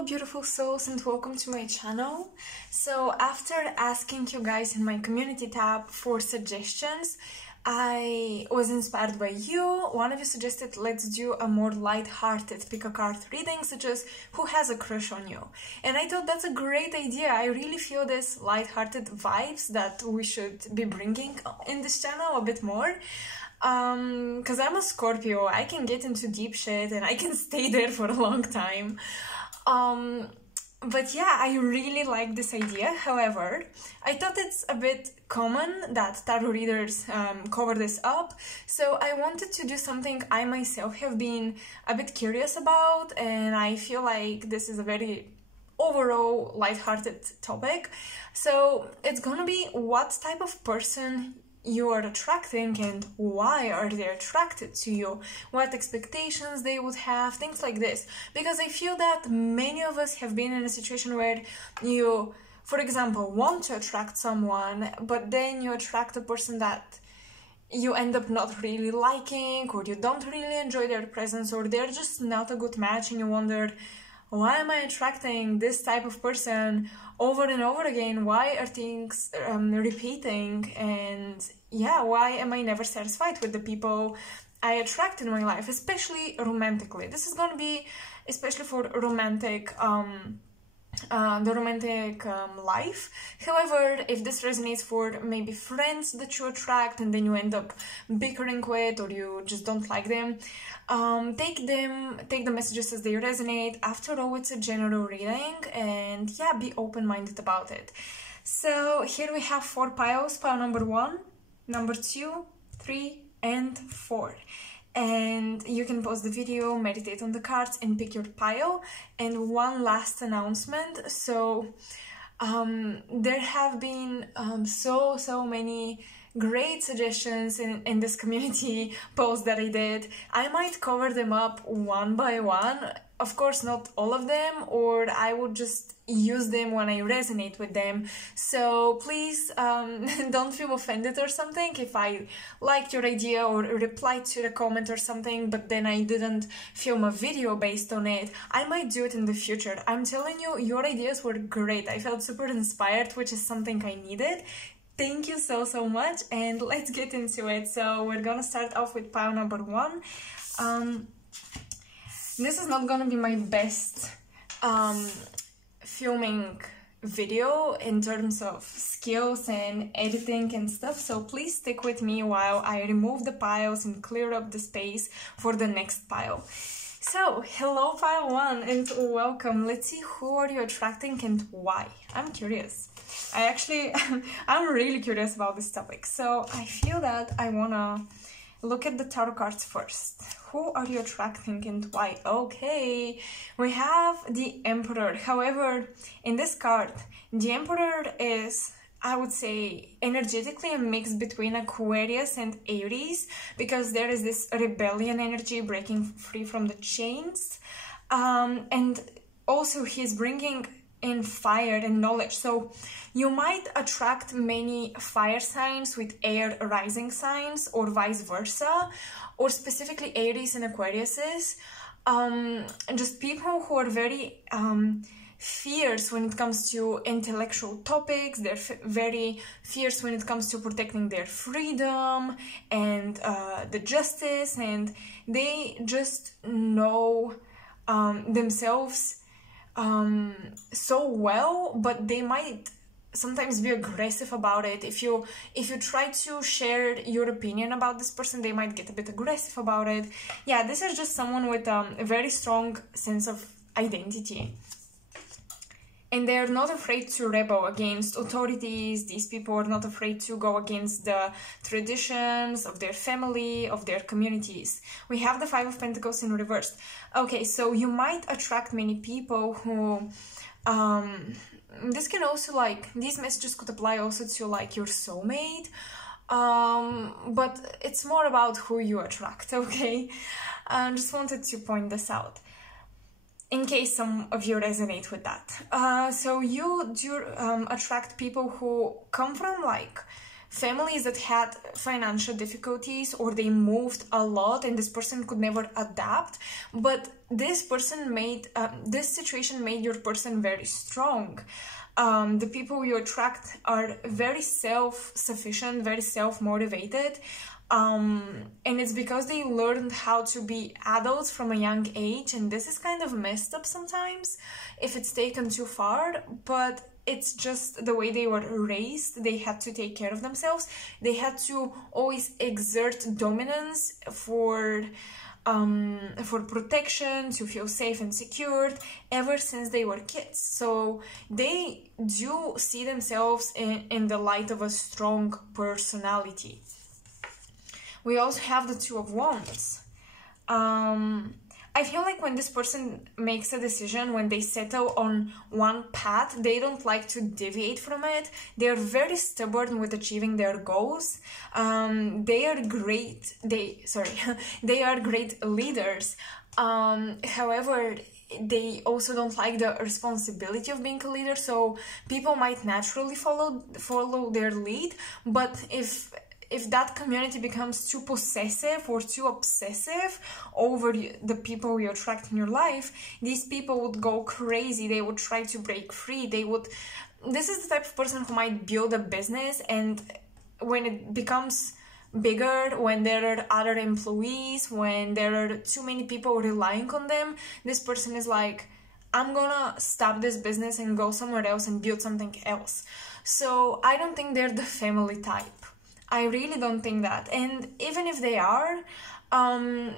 Hello beautiful souls and welcome to my channel. So after asking you guys in my community tab for suggestions, I was inspired by you. One of you suggested let's do a more light-hearted pick a card reading, such as who has a crush on you. And I thought that's a great idea. I really feel this light-hearted vibes that we should be bringing in this channel a bit more. Because I'm a Scorpio, I can get into deep shit and I can stay there for a long time. But yeah, I really like this idea. However, I thought it's a bit common that tarot readers cover this up, so I wanted to do something I myself have been a bit curious about, and I feel like this is a very overall lighthearted topic. So it's gonna be what type of person you are attracting and why are they attracted to you, what expectations they would have, things like this. Because I feel that many of us have been in a situation where you, for example, want to attract someone, but then you attract a person that you end up not really liking, or you don't really enjoy their presence, or they're just not a good match, and you wonder, why am I attracting this type of person over and over again? Why are things repeating? And yeah, why am I never satisfied with the people I attract in my life, especially romantically? This is gonna be especially for romantic the romantic life. However, if this resonates for maybe friends that you attract and then you end up bickering with, or you just don't like them, take the messages as they resonate. After all, it's a general reading, and yeah, be open-minded about it. So here we have 4 piles, pile number 1, number 2, 3 and 4. And you can pause the video, meditate on the cards and pick your pile. And one last announcement. So there have been so many great suggestions in this community post that I did. I might cover them up one by one, of course not all of them, or I would just use them when I resonate with them. So please don't feel offended or something if I liked your idea or replied to the comment or something, but then I didn't film a video based on it. I might do it in the future. I'm telling you, your ideas were great. I felt super inspired, which is something I needed. Thank you so much, and let's get into it. So we're gonna start off with pile number 1. This is not gonna be my best filming video in terms of skills and editing and stuff, so please stick with me while I remove the piles and clear up the space for the next pile. So, hello pile 1 and welcome. Let's see, who are you attracting and why? I'm curious. I'm really curious about this topic, so I feel that I wanna look at the tarot cards first. Who are you attracting and why? Okay, we have the Emperor. However, in this card, the Emperor is, I would say, energetically a mix between Aquarius and Aries, because there is this rebellion energy, breaking free from the chains. And also he's bringing in fire and knowledge, so you might attract many fire signs with air rising signs, or vice versa, or specifically Aries and Aquariuses. Just people who are very fierce when it comes to intellectual topics. They're very fierce when it comes to protecting their freedom and the justice, and they just know themselves so well, but they might sometimes be aggressive about it. If you try to share your opinion about this person, they might get a bit aggressive about it. Yeah, this is just someone with a very strong sense of identity, and they're not afraid to rebel against authorities. These people are not afraid to go against the traditions of their family, of their communities. We have the 5 of Pentacles in reverse. Okay, so you might attract many people who this can also, like, these messages could apply also to, like, your soulmate, but it's more about who you attract, okay? Just wanted to point this out in case some of you resonate with that. So you do attract people who come from, like, families that had financial difficulties, or they moved a lot and this person could never adapt. But this person made, this situation made your person very strong. The people you attract are very self-sufficient, very self-motivated. And it's because they learned how to be adults from a young age, and this is kind of messed up sometimes if it's taken too far, but it's just the way they were raised. They had to take care of themselves. They had to always exert dominance for protection, to feel safe and secured ever since they were kids. So they do see themselves in the light of a strong personality. We also have the Two of Wands. I feel like when this person makes a decision, when they settle on one path, they don't like to deviate from it. They are very stubborn with achieving their goals. They are great. They are great leaders. However, they also don't like the responsibility of being a leader. So people might naturally follow their lead, but if that community becomes too possessive or too obsessive over the people you attract in your life, these people would go crazy. They would try to break free. This is the type of person who might build a business, and when it becomes bigger, when there are other employees, when there are too many people relying on them, this person is like, I'm gonna stop this business and go somewhere else and build something else. So I don't think they're the family type. I really don't think that. And even if they are, in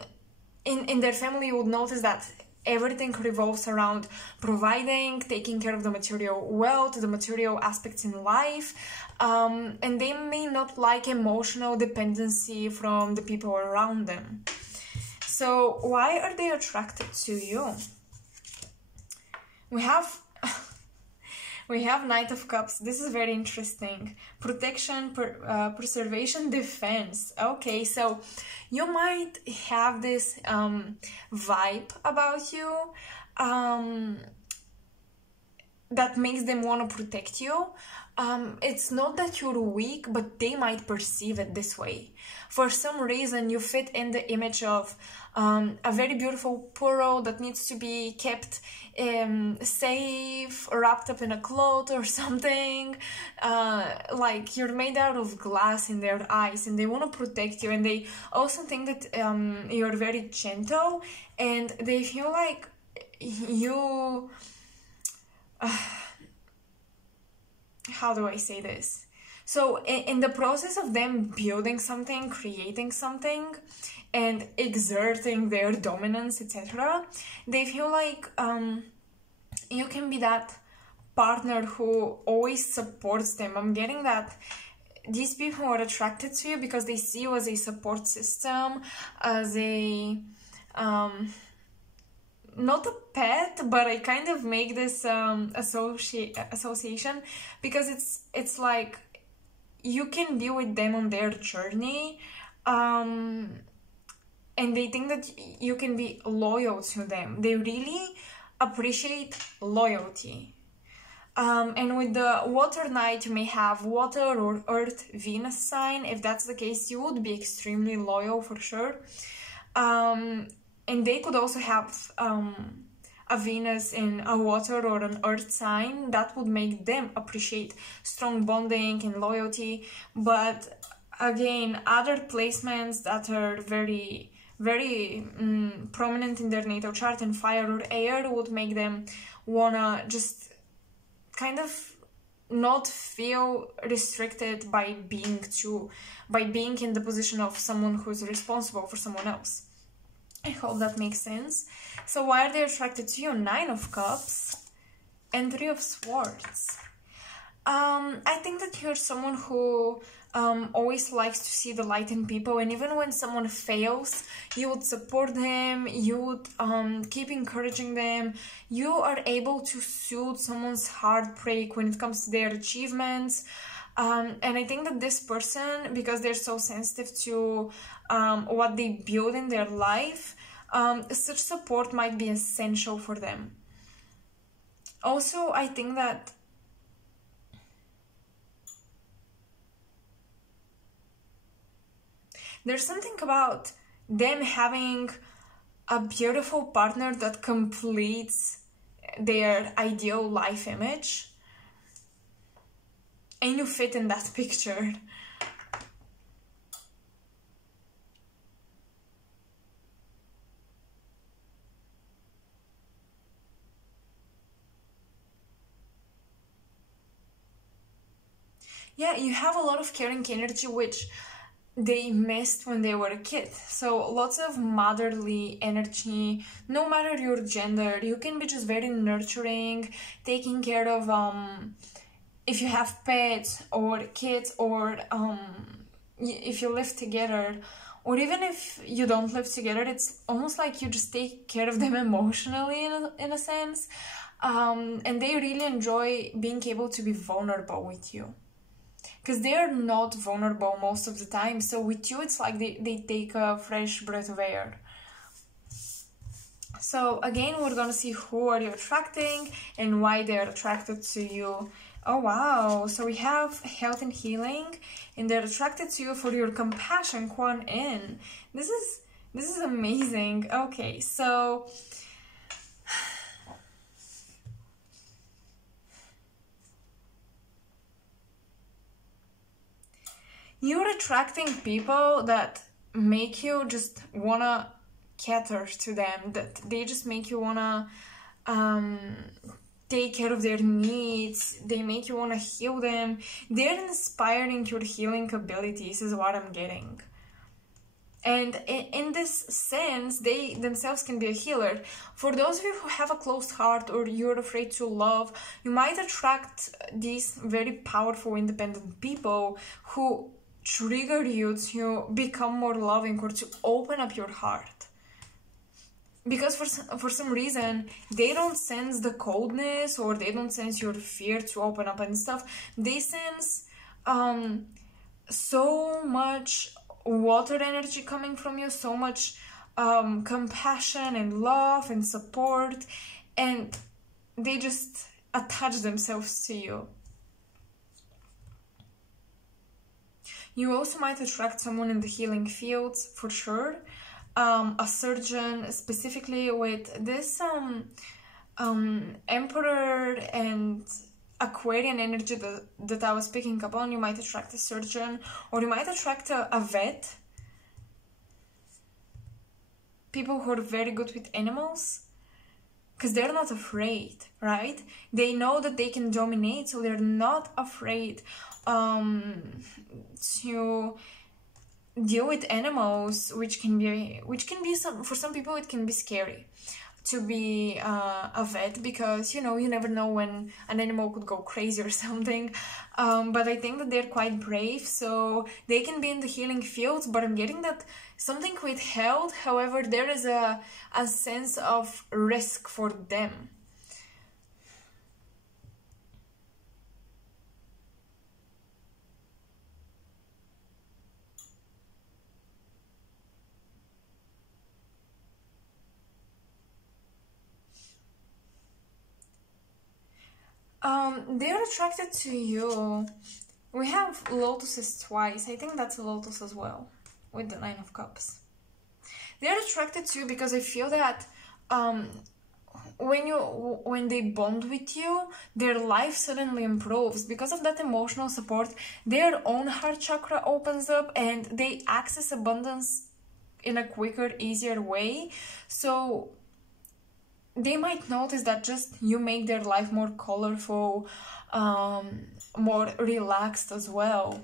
their family, you would notice that everything revolves around providing, taking care of the material wealth, the material aspects in life, and they may not like emotional dependency from the people around them. So why are they attracted to you? We have Knight of Cups. This is very interesting. Protection, preservation, defense. Okay, so you might have this vibe about you that makes them want to protect you. It's not that you're weak, but they might perceive it this way. For some reason, you fit in the image of a very beautiful pearl that needs to be kept safe, wrapped up in a cloth or something. Like you're made out of glass in their eyes, and they want to protect you. And they also think that you're very gentle, and they feel like you... how do I say this? So in the process of them building something, creating something, and exerting their dominance, etc., they feel like you can be that partner who always supports them. I'm getting that these people are attracted to you because they see you as a support system, as a... not a pet, but I kind of make this association because it's like you can be with them on their journey, and they think that you can be loyal to them. They really appreciate loyalty. And with the Water Knight, you may have Water or Earth Venus sign. If that's the case, you would be extremely loyal for sure. And they could also have a Venus in a water or an earth sign. That would make them appreciate strong bonding and loyalty. But again, other placements that are very, very prominent in their natal chart, and fire or air, would make them wanna just kind of not feel restricted by being in the position of someone who's responsible for someone else. I hope that makes sense. So why are they attracted to you? 9 of Cups and 3 of Swords. I think that you're someone who always likes to see the light in people, and even when someone fails, you would support them, you would keep encouraging them. You are able to soothe someone's heartbreak when it comes to their achievements. And I think that this person, because they're so sensitive to what they build in their life, such support might be essential for them. Also, I think that There's something about them having a beautiful partner that completes their ideal life image, and you fit in that picture. Yeah, you have a lot of caring energy, which they missed when they were a kid. So lots of motherly energy, no matter your gender. You can be just very nurturing, taking care of if you have pets or kids, or if you live together, or even if you don't live together, it's almost like you just take care of them emotionally in a sense. And they really enjoy being able to be vulnerable with you, because they're not vulnerable most of the time. So with you, it's like they take a fresh breath of air. So again, we're gonna see who are you attracting and why they're attracted to you. Oh wow, so we have health and healing, and they're attracted to you for your compassion, Kuan Yin. This is amazing. Okay, so you're attracting people that make you just wanna cater to them, that they just make you wanna take care of their needs, they make you wanna heal them. They're inspiring your healing abilities, is what I'm getting. And in this sense, they themselves can be a healer. For those of you who have a closed heart or you're afraid to love, you might attract these very powerful, independent people who trigger you to become more loving or to open up your heart. Because for some reason, they don't sense the coldness, or they don't sense your fear to open up and stuff. They sense so much water energy coming from you, so much compassion and love and support, and they just attach themselves to you. You also might attract someone in the healing fields, for sure. A surgeon, specifically with this Emperor and Aquarian energy that I was picking up on. You might attract a surgeon, or you might attract a vet. People who are very good with animals, because they're not afraid, right? They know that they can dominate, so they're not afraid to deal with animals, which can be for some people it can be scary to be a vet, because you never know when an animal could go crazy or something. But I think that they're quite brave, so they can be in the healing fields. But I'm getting that something with health, however, there is a sense of risk for them. They're attracted to you. We have lotuses twice. I think that's a lotus as well, with the 9 of Cups. They're attracted to you because I feel that when they bond with you, their life suddenly improves. Because of that emotional support, their own heart chakra opens up and they access abundance in a quicker, easier way. So they might notice that just you make their life more colorful, more relaxed as well.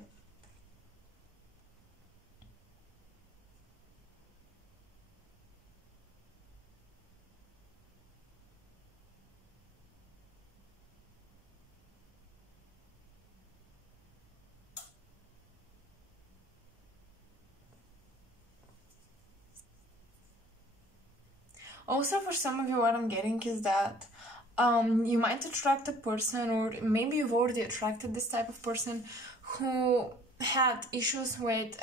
Also, for some of you, what I'm getting is that you might attract a person, or maybe you've already attracted this type of person who had issues with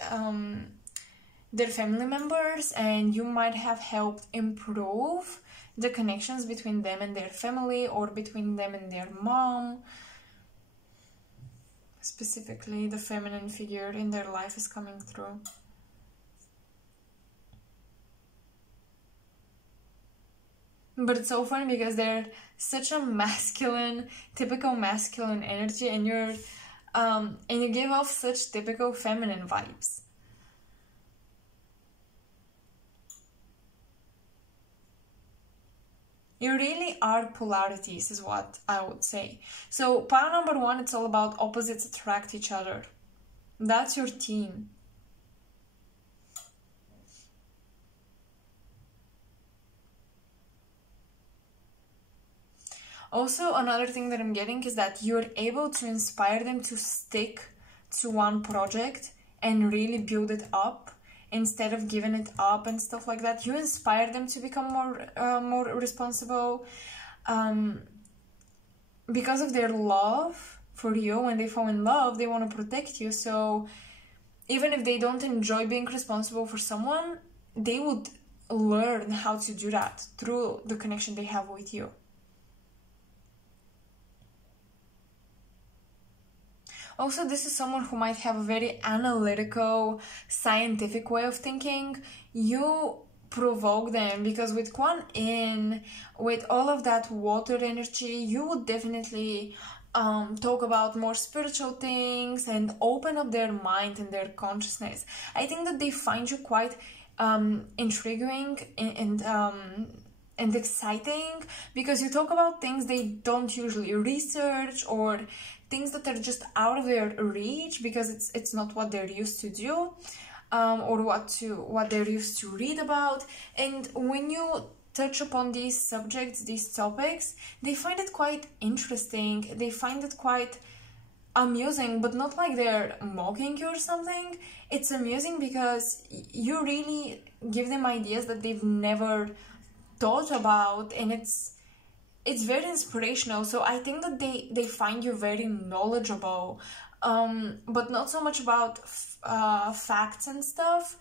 their family members, and you might have helped improve the connections between them and their family, or between them and their mom. Specifically, the feminine figure in their life is coming through. But it's so funny because they're such a masculine, typical masculine energy, and you give off such typical feminine vibes. You really are polarities, is what I would say. So pile number 1, it's all about opposites attract each other. That's your team. Also, another thing that I'm getting is that you're able to inspire them to stick to one project and really build it up instead of giving it up and stuff like that. You inspire them to become more responsible because of their love for you. When they fall in love, they want to protect you. So even if they don't enjoy being responsible for someone, they would learn how to do that through the connection they have with you. Also, this is someone who might have a very analytical, scientific way of thinking. You provoke them because with Kuan Yin, with all of that water energy, you would definitely talk about more spiritual things and open up their mind and their consciousness. I think that they find you quite intriguing and exciting because you talk about things they don't usually research, or things that are just out of their reach because it's not what they're used to do, or what they're used to read about. And when you touch upon these subjects, these topics, they find it quite interesting. They find it quite amusing, but not like they're mocking you or something. It's amusing because you really give them ideas that they've never thought about, and it's very inspirational. So I think that they find you very knowledgeable, but not so much about facts and stuff,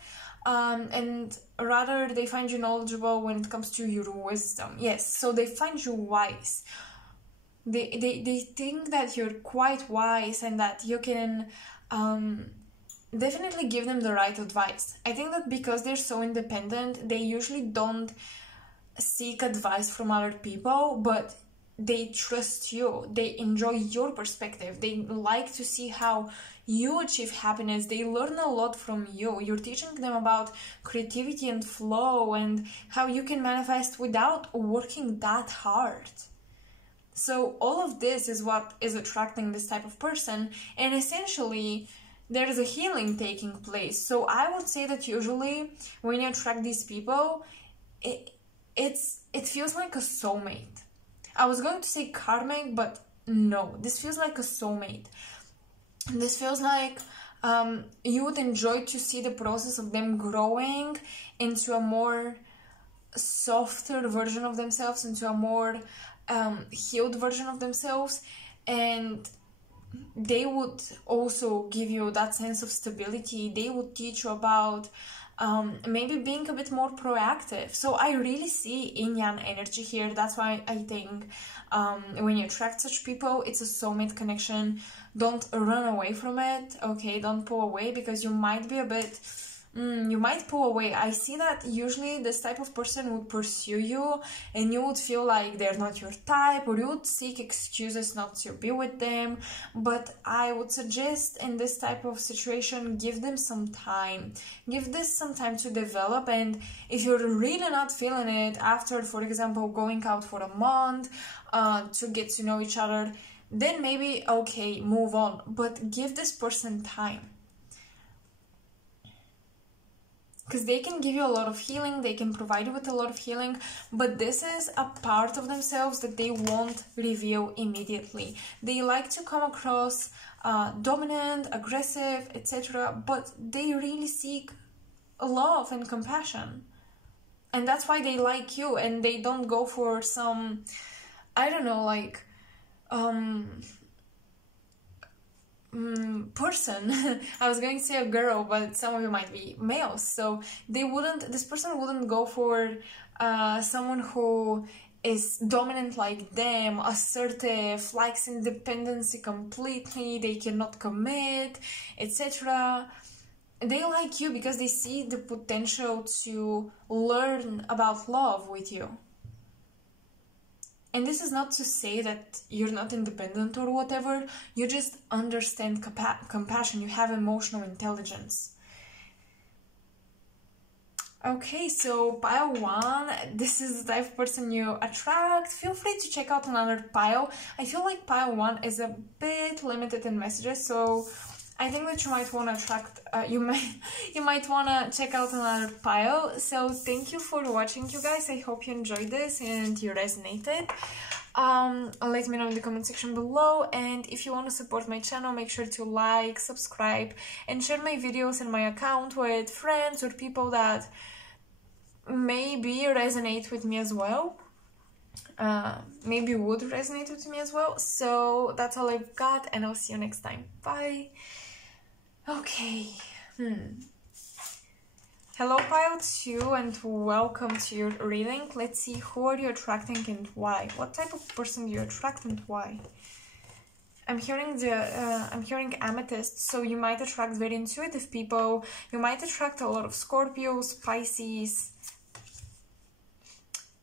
and rather they find you knowledgeable when it comes to your wisdom. Yes, so they find you wise. They think that you're quite wise and that you can definitely give them the right advice. I think that because they're so independent, they usually don't seek advice from other people, but they trust you. They enjoy your perspective. They like to see how you achieve happiness. They learn a lot from you. You're teaching them about creativity and flow and how you can manifest without working that hard. So all of this is what is attracting this type of person, and essentially there is a healing taking place. So I would say that usually when you attract these people, it feels like a soulmate. I was going to say karmic, but no, this feels like a soulmate. This feels like you would enjoy to see the process of them growing into a more softer version of themselves, into a more healed version of themselves, and they would also give you that sense of stability. They would teach you about maybe being a bit more proactive. So I really see yin-yang energy here. That's why I think when you attract such people, it's a soulmate connection. Don't run away from it, okay? Don't pull away, because you might be a bit you might pull away. I see that usually this type of person would pursue you and you would feel like they're not your type, or you would seek excuses not to be with them. But I would suggest in this type of situation, give them some time. Give this some time to develop, and if you're really not feeling it after, for example, going out for a month to get to know each other, then maybe, okay, move on. But give this person time. Because they can give you a lot of healing, they can provide you with a lot of healing, but this is a part of themselves that they won't reveal immediately. They like to come across dominant, aggressive, etc., but they really seek love and compassion. And that's why they like you, and they don't go for some, I don't know, like person. I was going to say a girl, but some of you might be males, so this person wouldn't go for someone who is dominant like them, assertive, likes independence completely, they cannot commit, etc. They like you because they see the potential to learn about love with you. And this is not to say that you're not independent or whatever, you just understand compassion, you have emotional intelligence. Okay, so pile 1, this is the type of person you attract. Feel free to check out another pile. I feel like pile 1 is a bit limited in messages, so I think that you might want to attract, you might want to check out another pile. So thank you for watching, you guys. I hope you enjoyed this and you resonated. Let me know in the comment section below, and if you want to support my channel, make sure to like, subscribe, and share my videos and my account with friends or people that maybe resonate with me as well. Maybe would resonate with me as well. So that's all I've got, and I'll see you next time. Bye. Okay. Hello pile 2, and welcome to your reading. Let's see, who are you attracting and why? What type of person do you attract and why? I'm hearing amethyst, so you might attract very intuitive people. You might attract a lot of Scorpios, Pisces.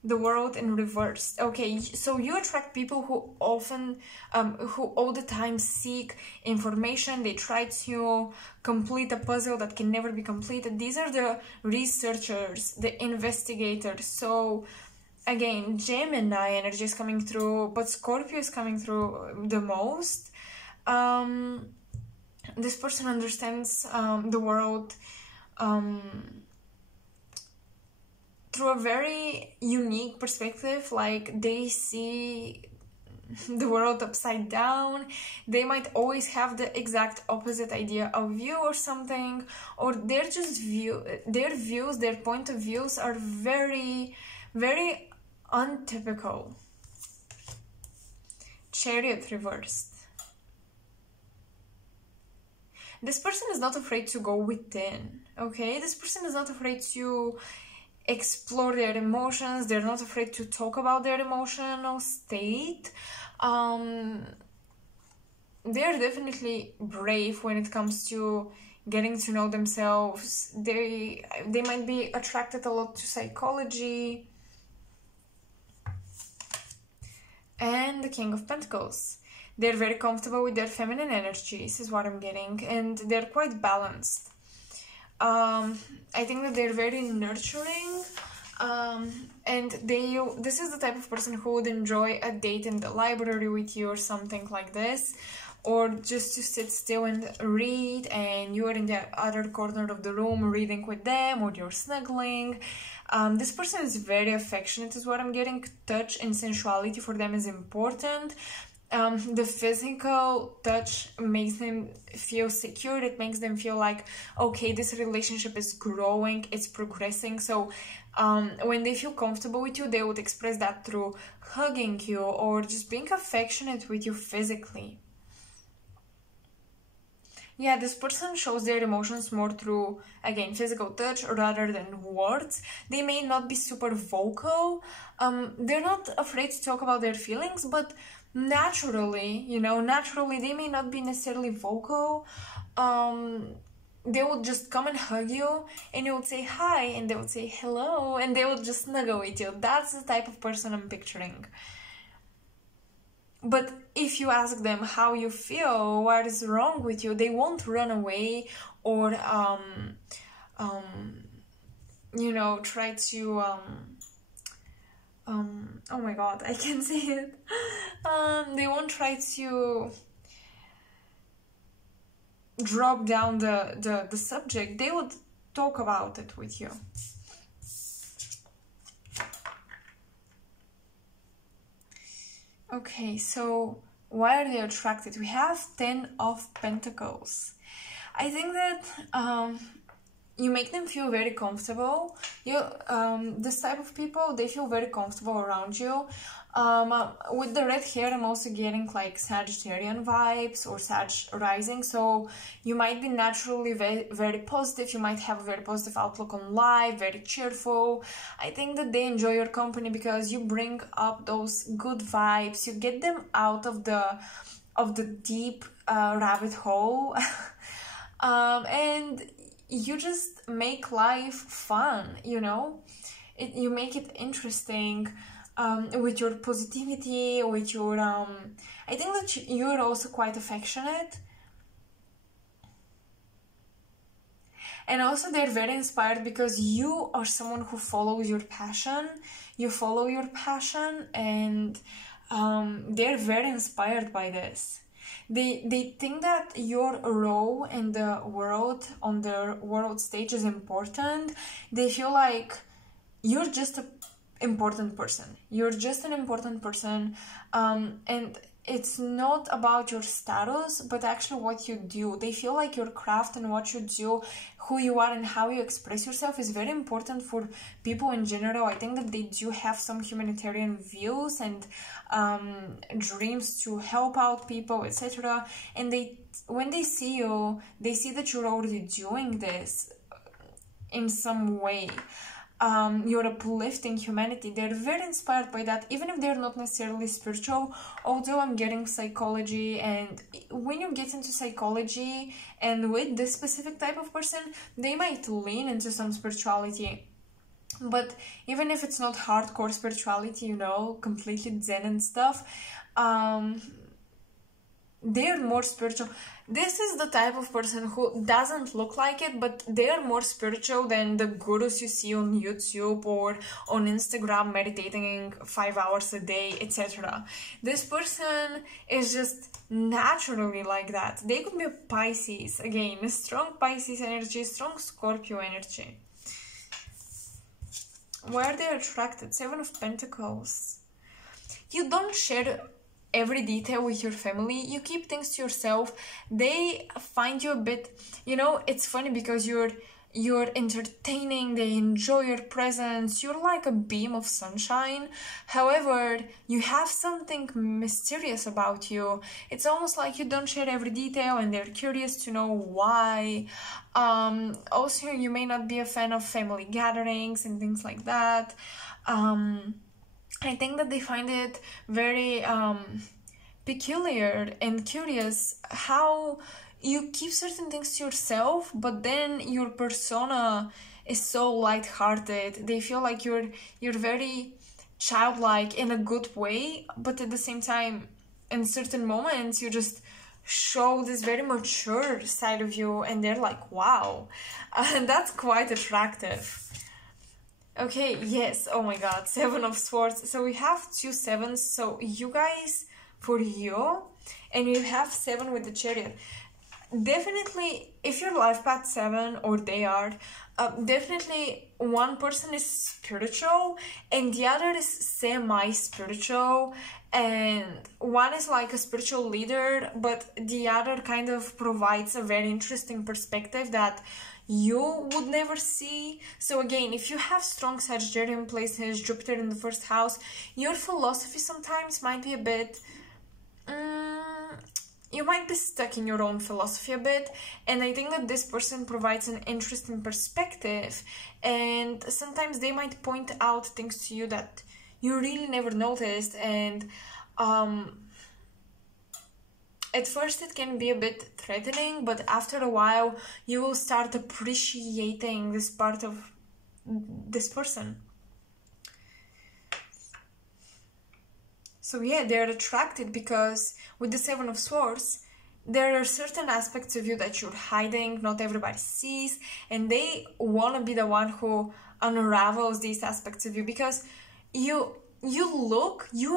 The world in reverse. Okay, so you attract people who often, who all the time seek information. They try to complete a puzzle that can never be completed. These are the researchers, the investigators. So again, Gemini energy is coming through, but Scorpio is coming through the most. This person understands the world through a very unique perspective. Like, they see the world upside down. They might always have the exact opposite idea of you or something, or they're just their point of views are very, very untypical. Chariot reversed. This person is not afraid to go within, okay? This person is not afraid to explore their emotions. They're not afraid to talk about their emotional state. They're definitely brave when it comes to getting to know themselves. They might be attracted a lot to psychology. And the King of Pentacles. They're very comfortable with their feminine energies, is what I'm getting, and they're quite balanced. I think that they're very nurturing, and this is the type of person who would enjoy a date in the library with you or something like this, or just to sit still and read, and you are in the other corner of the room reading with them, or you're snuggling. This person is very affectionate, is what I'm getting. Touch and sensuality for them is important. The physical touch makes them feel secure. It makes them feel like, okay, this relationship is growing, it's progressing. So when they feel comfortable with you, they would express that through hugging you or just being affectionate with you physically. Yeah, this person shows their emotions more through, again, physical touch rather than words. They may not be super vocal. They're not afraid to talk about their feelings, but naturally, naturally they may not be necessarily vocal. They will just come and hug you, and you would say hi, and they would say hello, and they would just snuggle with you. That's the type of person I'm picturing. But if you ask them how you feel, what is wrong with you, they won't run away or try to oh my god, I can't say it. They won't try to drop down the subject. They would talk about it with you. Okay, so why are they attracted? We have 10 of Pentacles. I think that you make them feel very comfortable. This type of people, they feel very comfortable around you. With the red hair, I'm also getting like Sagittarian vibes or Sag rising. So you might be naturally very, very positive. You might have a very positive outlook on life, very cheerful. I think that they enjoy your company because you bring up those good vibes. You get them out of the deep rabbit hole. And you just make life fun, you make it interesting. with your positivity, with your I think that you're also quite affectionate. And also they're very inspired because you are someone who follows your passion. You follow your passion, and they're very inspired by this. They think that your role in the world, on the world stage, is important. They feel like you're just an important person. You're just an important person, and it's not about your status, but actually what you do. They feel like your craft and what you do, who you are and how you express yourself is very important for people in general. I think that they do have some humanitarian views and dreams to help out people, etc. And when they see you, they see that you're already doing this in some way. You're uplifting humanity. They're very inspired by that, even if they're not necessarily spiritual. Although I'm getting psychology, and when you get into psychology and with this specific type of person, they might lean into some spirituality. But even if it's not hardcore spirituality, you know, completely zen and stuff, they're more spiritual. This is the type of person who doesn't look like it, but they're more spiritual than the gurus you see on YouTube or on Instagram meditating 5 hours a day, etc. This person is just naturally like that. They could be a Pisces, again, a strong Pisces energy, strong Scorpio energy. Why are they attracted? 7 of Pentacles. You don't share every detail with your family. You keep things to yourself. They find you a bit, you know, it's funny because you're entertaining, they enjoy your presence, you're like a beam of sunshine. However, you have something mysterious about you. It's almost like you don't share every detail and they're curious to know why. Also, you may not be a fan of family gatherings and things like that. I think that they find it very peculiar and curious how you keep certain things to yourself, but then your persona is so lighthearted. They feel like you're very childlike in a good way, but at the same time, in certain moments, you just show this very mature side of you, and they're like, wow, and that's quite attractive. Okay, yes, oh my god, 7 of Swords. So we have 2 7s, so you guys, for you, and you have 7 with the Chariot. Definitely, if your life path 7, or they are, definitely one person is spiritual, and the other is semi-spiritual, and one is like a spiritual leader, but the other kind of provides a very interesting perspective that you would never see. So again, if you have strong Sagittarian places, Jupiter in the 1st house, your philosophy sometimes might be a bit you might be stuck in your own philosophy a bit, and I think that this person provides an interesting perspective, and sometimes they might point out things to you that you really never noticed, and at first it can be a bit threatening, but after a while you will start appreciating this part of this person. So yeah, they're attracted because with the 7 of Swords, there are certain aspects of you that you're hiding, not everybody sees, and they want to be the one who unravels these aspects of you, because you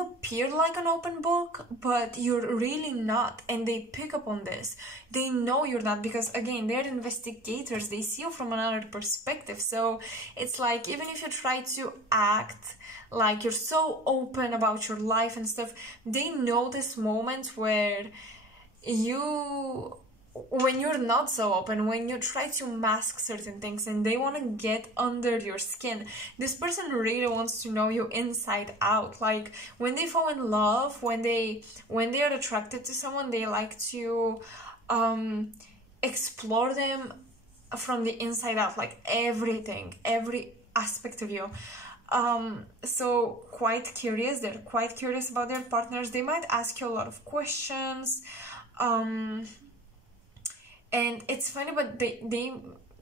appear like an open book, but you're really not, and they pick up on this. They know you're not, because again, they're investigators. They see you from another perspective. So it's like, even if you try to act like you're so open about your life and stuff, they notice moments where when you're not so open, when you try to mask certain things, and they want to get under your skin. This person really wants to know you inside out. Like, when they fall in love, when they are attracted to someone, they like to explore them from the inside out, like everything, every aspect of you. So quite curious. They're quite curious about their partners. They might ask you a lot of questions. And it's funny, but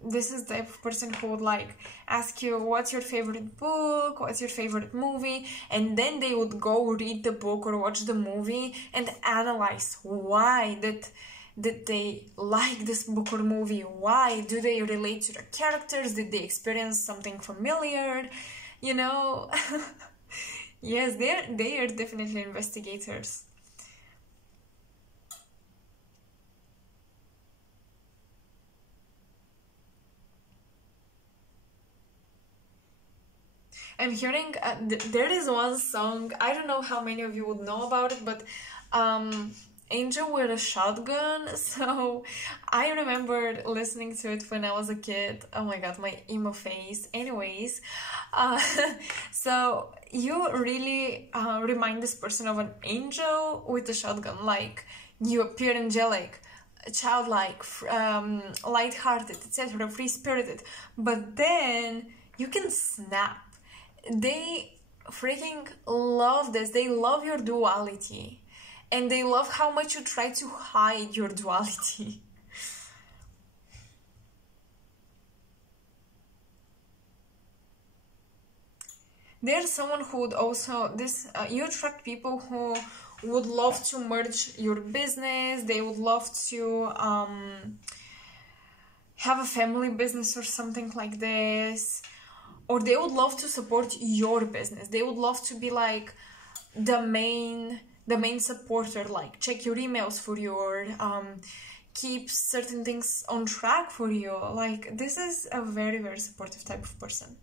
this is the type of person who would like ask you what's your favorite book, what's your favorite movie, and then they would go read the book or watch the movie and analyze why did they like this book or movie, why do they relate to the characters, did they experience something familiar, you know. Yes, they are definitely investigators. I'm hearing there is one song, I don't know how many of you would know about it, but Angel with a Shotgun. So I remembered listening to it when I was a kid. Oh my god, my emo face. Anyways, so you really remind this person of an angel with a shotgun. Like, you appear angelic, childlike, light-hearted, etc., free-spirited, but then you can snap. They freaking love this. They love your duality, and they love how much you try to hide your duality. There's someone who would also, you attract people who would love to merge your business. They would love to have a family business or something like this. Or they would love to support your business. They would love to be like the main supporter, like check your emails for you, or keep certain things on track for you. Like, this is a very, very supportive type of person.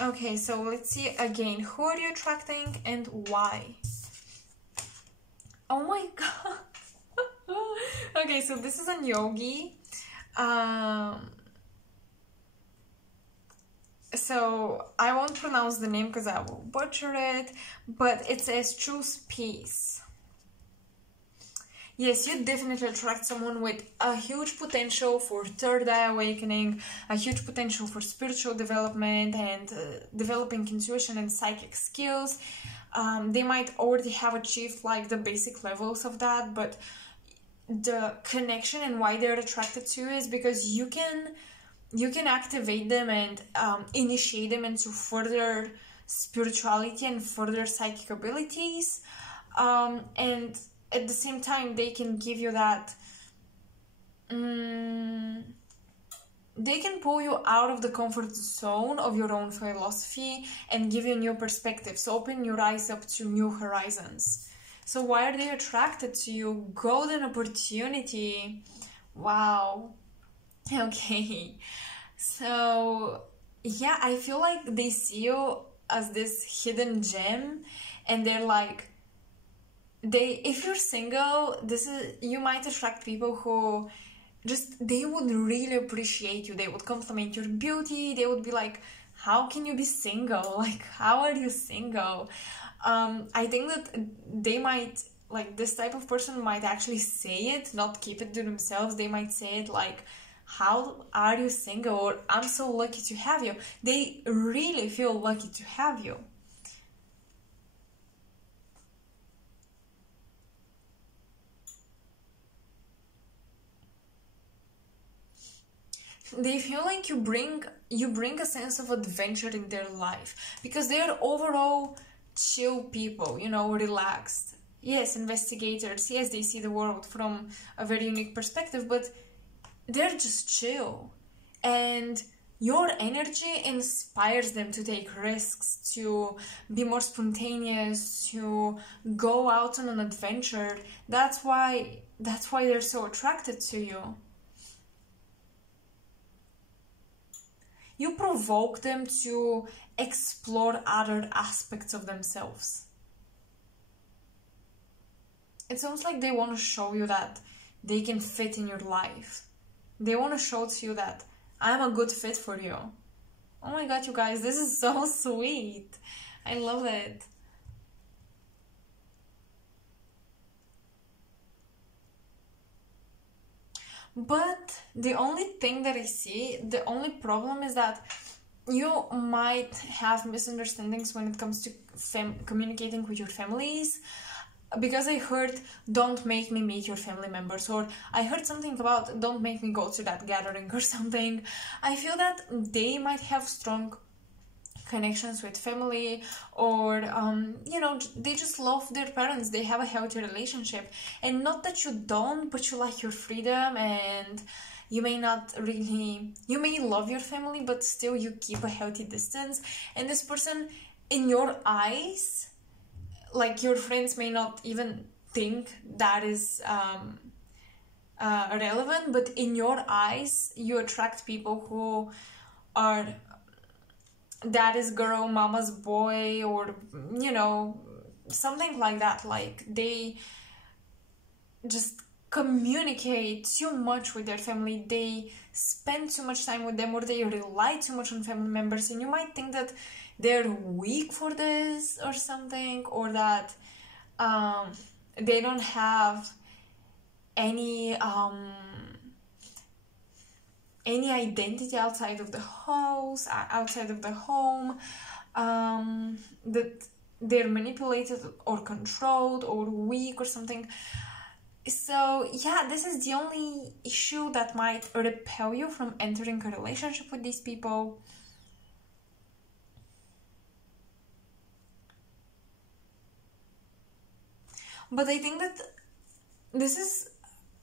Okay, so let's see again. Who are you attracting and why? Oh my god. Okay, so this is a yogi. So I won't pronounce the name because I will butcher it, but it says choose peace. Yes, you definitely attract someone with a huge potential for third eye awakening, a huge potential for spiritual development and developing intuition and psychic skills. They might already have achieved like the basic levels of that, but the connection and why they're attracted to you is because you can activate them and initiate them into further spirituality and further psychic abilities, and at the same time they can give you that they can pull you out of the comfort zone of your own philosophy and give you new perspectives, open your eyes up to new horizons. So why are they attracted to you? Golden opportunity. Wow. Okay, so yeah, I feel like they see you as this hidden gem, and they're like, if you're single, you might attract people who they would really appreciate you. They would compliment your beauty. They would be like, how can you be single? Like, how are you single? I think that they might, like, this type of person might actually say it, not keep it to themselves. They might say it like, how are you single? Or I'm so lucky to have you. They really feel lucky to have you. They feel like you bring a sense of adventure in their life, because they are overall chill people, you know, relaxed. Yes, investigators. Yes, they see the world from a very unique perspective, but they're just chill, and your energy inspires them to take risks, to be more spontaneous, to go out on an adventure. That's why they're so attracted to you. You provoke them to explore other aspects of themselves. It's almost like they want to show you that they can fit in your life. They want to show to you that I'm a good fit for you. Oh my god, you guys, this is so sweet. I love it. But the only thing that I see, the only problem is that you might have misunderstandings when it comes to communicating with your families, because I heard don't make me meet your family members, or I heard something about don't make me go to that gathering or something. I feel that they might have strong connections with family, or you know, they just love their parents, they have a healthy relationship, and not that you don't, but you like your freedom, and you may not really, you may love your family, but still you keep a healthy distance. And this person, in your eyes, like your friends may not even think that is relevant, but in your eyes you attract people who are daddy's girl, mama's boy, or you know, something like that. Like they just communicate too much with their family, they spend too much time with them, or they rely too much on family members, and you might think that they're weak for this or something, or that they don't have any identity outside of the house, outside of the home, that they're manipulated or controlled or weak or something. So yeah, this is the only issue that might repel you from entering a relationship with these people. But I think that this is,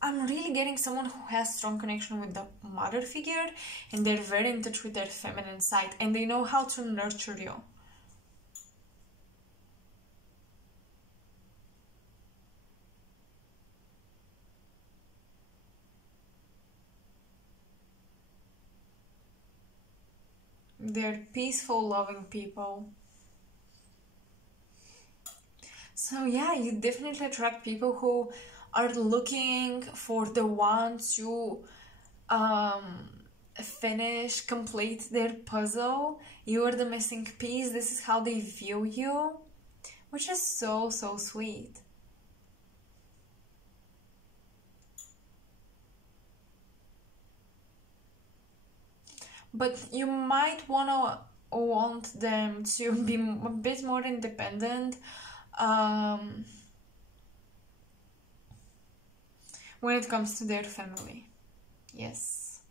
I'm really getting someone who has strong connection with the mother figure, and they're very in touch with their feminine side, and they know how to nurture you. They're peaceful, loving people. So yeah, you definitely attract people who are looking for the one to complete their puzzle. You are the missing piece. This is how they view you, which is so sweet. But you might want them to be a bit more independent when it comes to their family. Yes.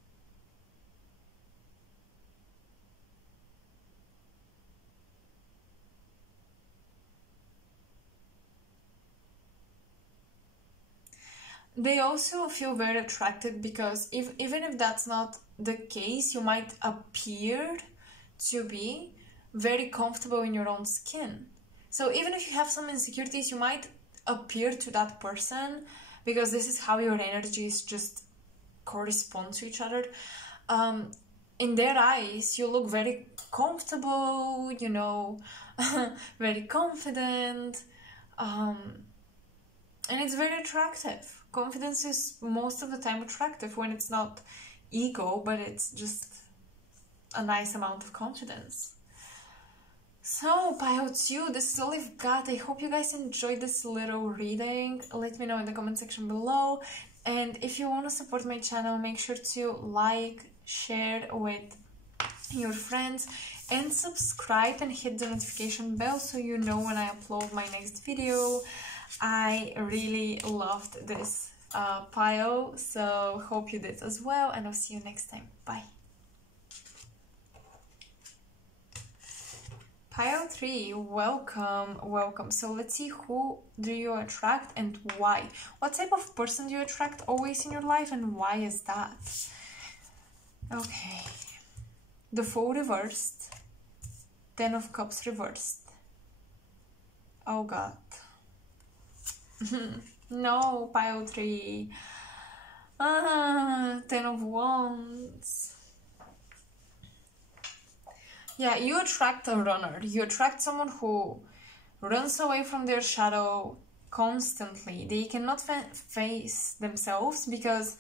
They also feel very attracted because even if that's not the case, you might appear to be very comfortable in your own skin. So even if you have some insecurities, you might appear to that person because this is how your energies just correspond to each other. In their eyes, you look very comfortable, you know, very confident, and it's very attractive. Confidence is most of the time attractive when it's not ego, but it's just a nice amount of confidence. So, pile 2, this is all I've got. I hope you guys enjoyed this little reading. Let me know in the comment section below. And if you want to support my channel, make sure to like, share with your friends, and subscribe and hit the notification bell so you know when I upload my next video. I really loved this pile, so hope you did as well, and I'll see you next time. Bye. Pile 3, welcome. So let's see, who do you attract and why? What type of person do you attract always in your life, and why is that? Okay. The Fool reversed. 10 of Cups reversed. Oh god. No, pile 3. 10 of Wands. Yeah, you attract a runner. You attract someone who runs away from their shadow constantly. They cannot face themselves because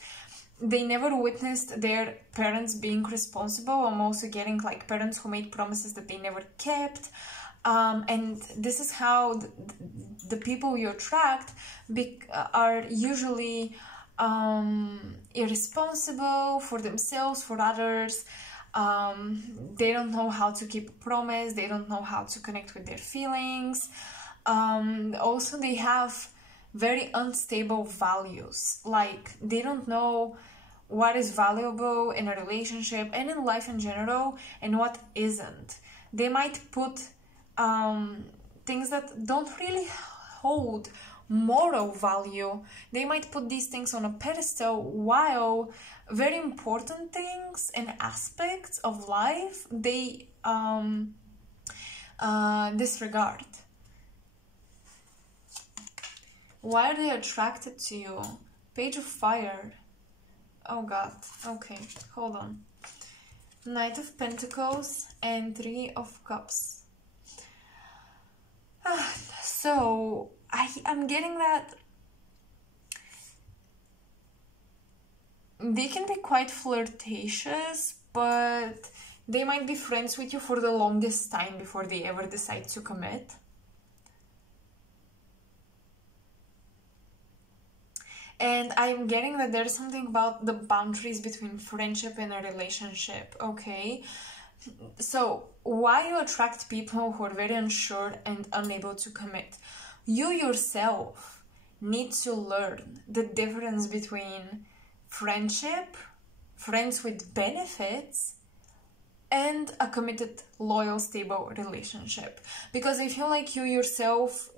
they never witnessed their parents being responsible. I'm also getting like parents who made promises that they never kept. And this is how the people you attract are usually irresponsible for themselves, for others. They don't know how to keep a promise. They don't know how to connect with their feelings. Also, they have very unstable values. Like, they don't know what is valuable in a relationship and in life in general and what isn't. They might put things that don't really hold moral value. They might put these things on a pedestal, while very important things and aspects of life they disregard. Why are they attracted to you? Page of Fire. Oh god. Okay, hold on. Knight of Pentacles and Three of Cups. So I'm getting that they can be quite flirtatious, but they might be friends with you for the longest time before they ever decide to commit. And I'm getting that there's something about the boundaries between friendship and a relationship, okay? So, why you attract people who are very unsure and unable to commit? You yourself need to learn the difference between friendship, friends with benefits, and a committed, loyal, stable relationship. Because I feel like you yourself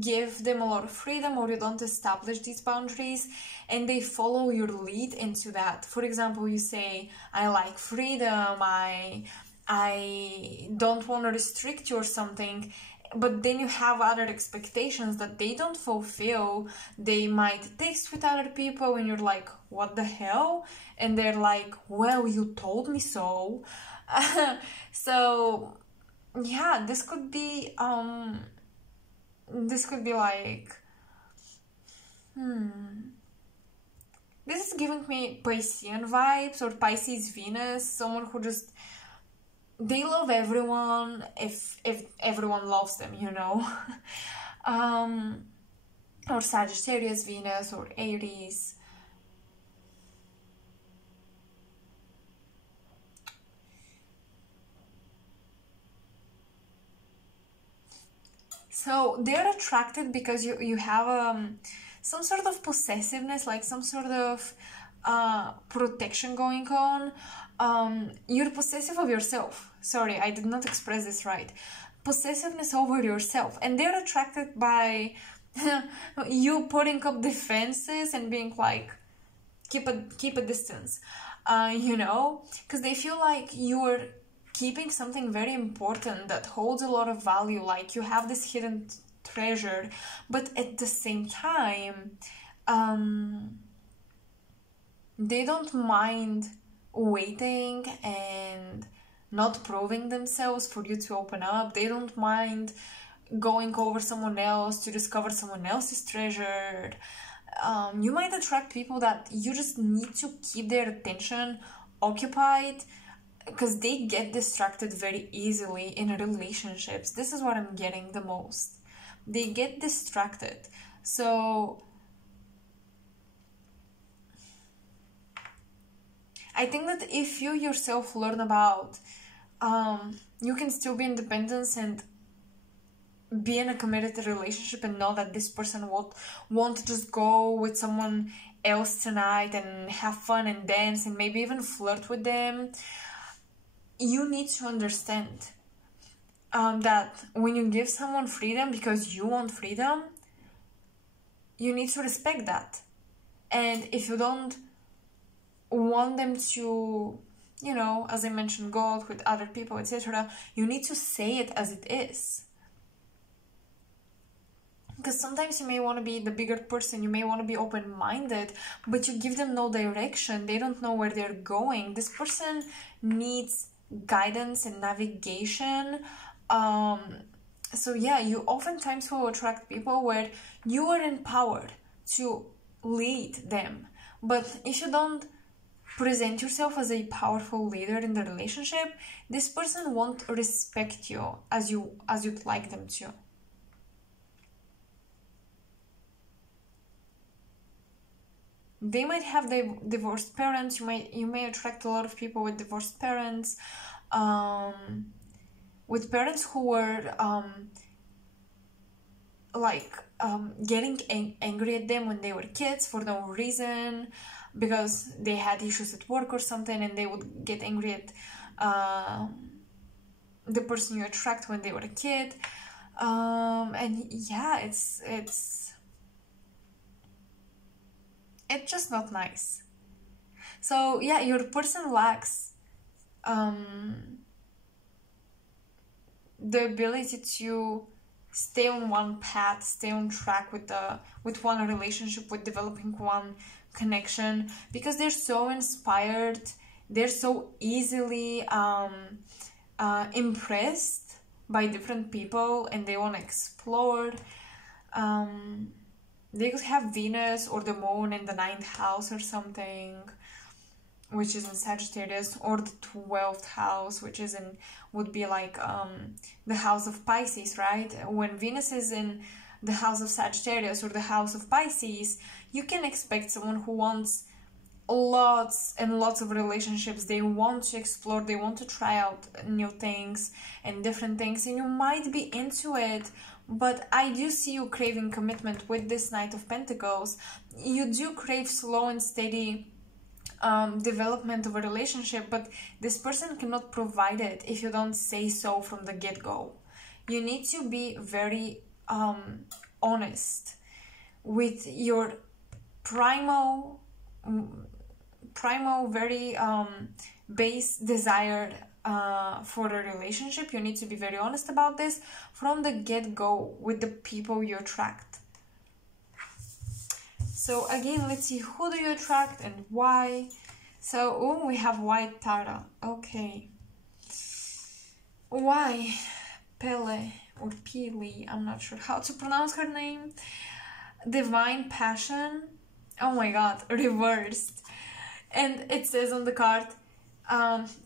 give them a lot of freedom, or you don't establish these boundaries and they follow your lead into that. For example, you say, I like freedom, I don't want to restrict you or something, but then you have other expectations that they don't fulfill. They might text with other people and you're like, what the hell? And they're like, well, you told me so. So yeah, this could be like, this is giving me Piscean vibes, or Pisces Venus, someone who just, they love everyone if everyone loves them, you know. Or Sagittarius Venus, or Aries. So they're attracted because you have some sort of possessiveness, like some sort of protection going on. You're possessive of yourself. Sorry, I did not express this right. Possessiveness over yourself, and they're attracted by you putting up defenses and being like, keep a distance, you know, because they feel like you're keeping something very important that holds a lot of value, like you have this hidden treasure, but at the same time, they don't mind waiting and not proving themselves for you to open up. They don't mind going over someone else to discover someone else's treasure. You might attract people that you just need to keep their attention occupied, because they get distracted very easily in relationships. This is what I'm getting the most. They get distracted. So I think that if you yourself learn about, you can still be independent and be in a committed relationship and know that this person won't just go with someone else tonight and have fun and dance and maybe even flirt with them. You need to understand that when you give someone freedom because you want freedom, you need to respect that. And if you don't want them to, you know, as I mentioned, go out with other people, etc., you need to say it as it is. Because sometimes you may want to be the bigger person, you may want to be open-minded, but you give them no direction, they don't know where they're going. This person needs guidance and navigation. So yeah, you oftentimes will attract people where you are empowered to lead them, but if you don't present yourself as a powerful leader in the relationship, this person won't respect you as you'd like them to. They might have divorced parents. You may attract a lot of people with divorced parents, with parents who were like getting angry at them when they were kids for no reason, because they had issues at work or something, and they would get angry at the person you attract when they were a kid. And yeah, it's just not nice. So yeah, your person lacks the ability to stay on one path, stay on track with one relationship, with developing one connection, because they're so inspired, they're so easily impressed by different people, and they want to explore. They could have Venus or the moon in the 9th house or something, which is in Sagittarius, or the 12th house, which is would be like the house of Pisces, right? When Venus is in the house of Sagittarius or the house of Pisces, you can expect someone who wants lots and lots of relationships. They want to explore, they want to try out new things and different things, and you might be into it, but I do see you craving commitment with this Knight of Pentacles. You do crave slow and steady development of a relationship, but this person cannot provide it if you don't say so from the get-go. You need to be very honest with your primal very base desire for a relationship. You need to be very honest about this from the get-go with the people you attract. So again, let's see, who do you attract and why? So, we have White Tara. Okay. Why? Pele or Pili, I'm not sure how to pronounce her name. Divine Passion. Oh my god, reversed. And it says on the card,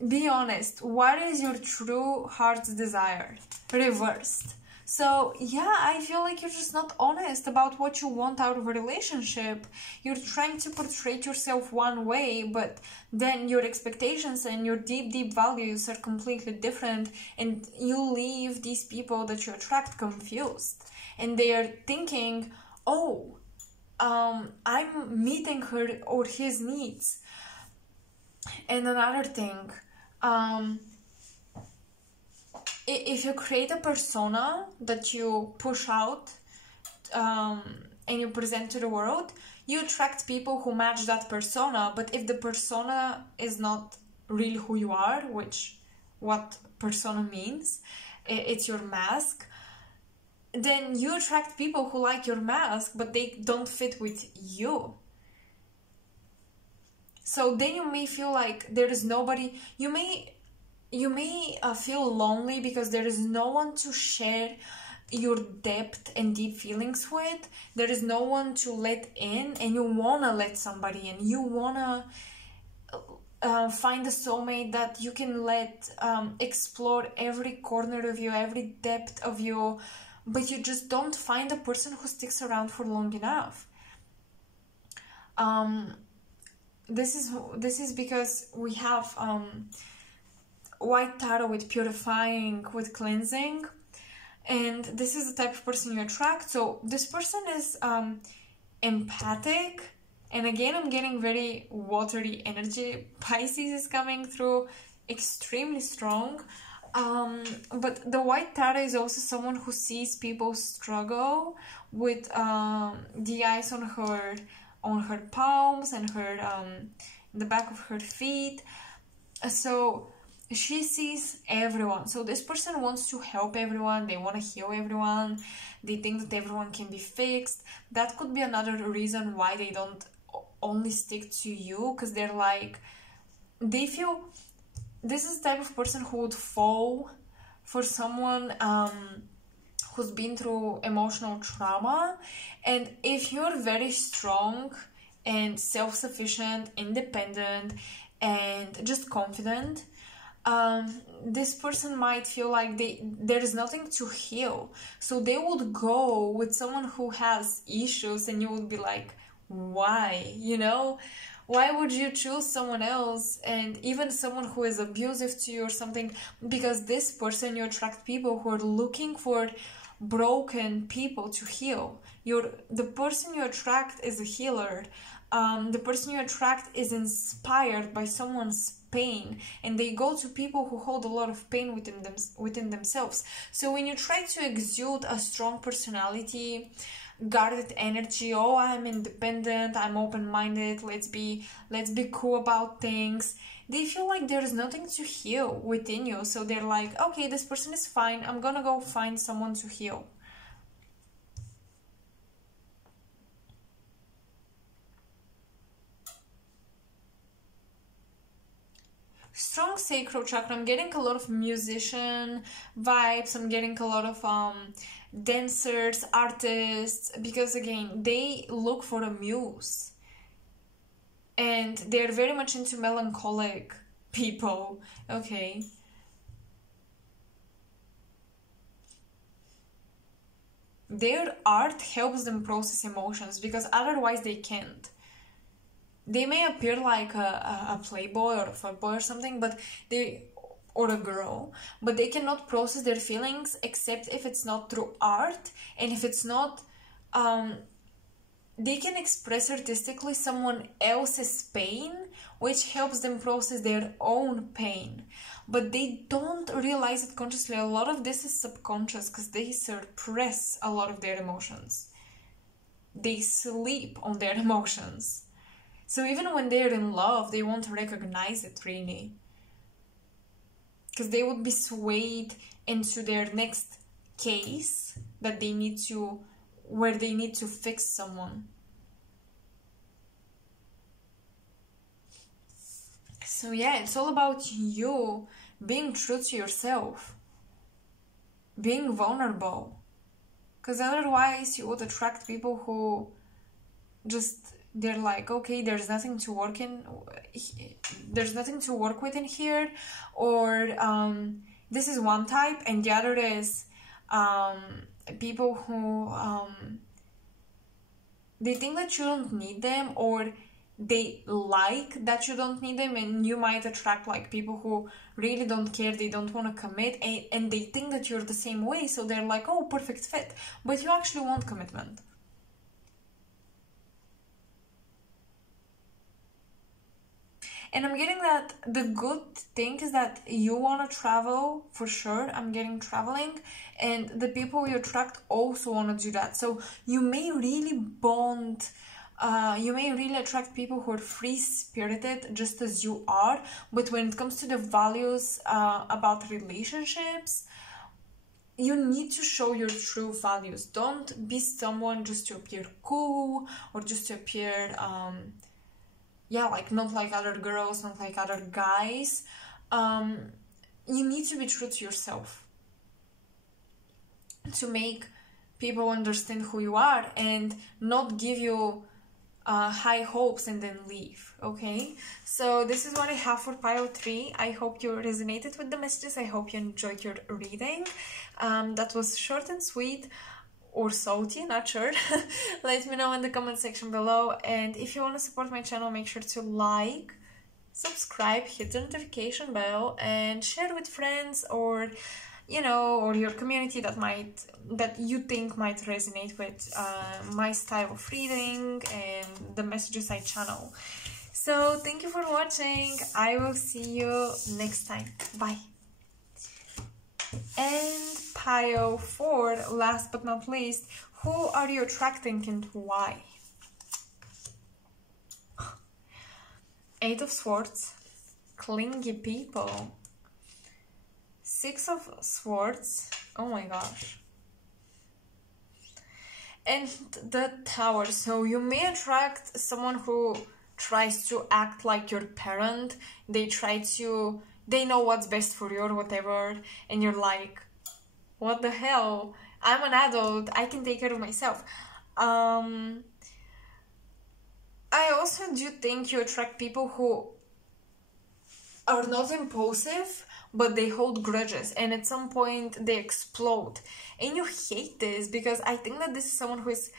be honest, what is your true heart's desire? Reversed. So yeah, I feel like you're just not honest about what you want out of a relationship. You're trying to portray yourself one way, but then your expectations and your deep values are completely different, and you leave these people that you attract confused. And they are thinking, oh, I'm meeting her or his needs. And another thing, if you create a persona that you push out and you present to the world, you attract people who match that persona. But if the persona is not really who you are, which what persona means, it's your mask, then you attract people who like your mask, but they don't fit with you. So then you may feel like there is nobody. You may feel lonely because there is no one to share your depth and deep feelings with. There is no one to let in, and you want to let somebody in. You want to find a soulmate that you can let explore every corner of you, every depth of you, but you just don't find a person who sticks around for long enough. This is because we have White Tarot with purifying, with cleansing, and this is the type of person you attract. So this person is empathic, and again I'm getting very watery energy. Pisces is coming through extremely strong, but the White Tarot is also someone who sees people struggle with the eyes on her palms and her the back of her feet. So she sees everyone. So this person wants to help everyone. They want to heal everyone. They think that everyone can be fixed. That could be another reason why they don't only stick to you, because they're like, they feel this is the type of person who would fall for someone who's been through emotional trauma. And if you're very strong and self-sufficient, independent, and just confident, this person might feel like there is nothing to heal. So they would go with someone who has issues, and you would be like, why? You know? Why would you choose someone else, and even someone who is abusive to you or something? Because this person, you attract people who are looking for broken people to heal. The person you attract is a healer. The person you attract is inspired by someone's pain, and they go to people who hold a lot of pain within themselves. So when you try to exude a strong personality, guarded energy, oh, I'm independent, I'm open-minded, let's be cool about things, they feel like there's nothing to heal within you. So they're like, okay, this person is fine, I'm gonna go find someone to heal. Strong sacral chakra, I'm getting a lot of musician vibes, I'm getting a lot of dancers, artists, because again, they look for a muse. And they're very much into melancholic people, okay? Their art helps them process emotions, because otherwise they can't. They may appear like a playboy or a fuckboy or something, or a girl, but they cannot process their feelings except if it's not through art, and if it's not, they can express artistically someone else's pain, which helps them process their own pain. But they don't realize it consciously. A lot of this is subconscious, because they suppress a lot of their emotions. They sleep on their emotions. So even when they're in love, they won't recognize it, really. Because they would be swayed into their next case that they need to, where they need to fix someone. So yeah, it's all about you being true to yourself. Being vulnerable. Because otherwise you would attract people who just, they're like, okay, there's nothing to work with in here, or this is one type, and the other is people who they think that you don't need them, or they like that you don't need them, and you might attract like people who really don't care, they don't want to commit, and they think that you're the same way, so they're like, oh, perfect fit, but you actually want commitment. And I'm getting that the good thing is that you want to travel, for sure. I'm getting traveling, and the people you attract also want to do that. So you may really bond, you may really attract people who are free-spirited just as you are, but when it comes to the values about relationships, you need to show your true values. Don't be someone just to appear cool, or just to appear yeah, like not like other girls, not like other guys. You need to be true to yourself to make people understand who you are, and not give you high hopes and then leave, okay? So this is what I have for pile 3. I hope you resonated with the messages. I hope you enjoyed your reading. That was short and sweet, or salty, not sure. Let me know in the comment section below, and if you want to support my channel, make sure to like, subscribe, hit the notification bell, and share with friends, or you know, or your community that you think might resonate with my style of reading and the messages I channel. So thank you for watching. I will see you next time. Bye. And pile 4, last but not least, who are you attracting and why? 8 of Swords, clingy people. 6 of Swords, oh my gosh. And the Tower, so you may attract someone who tries to act like your parent. They know what's best for you or whatever, and you're like, what the hell? I'm an adult, I can take care of myself. I also do think you attract people who are not impulsive, but they hold grudges, and at some point they explode. And you hate this, because I think that this is someone who is,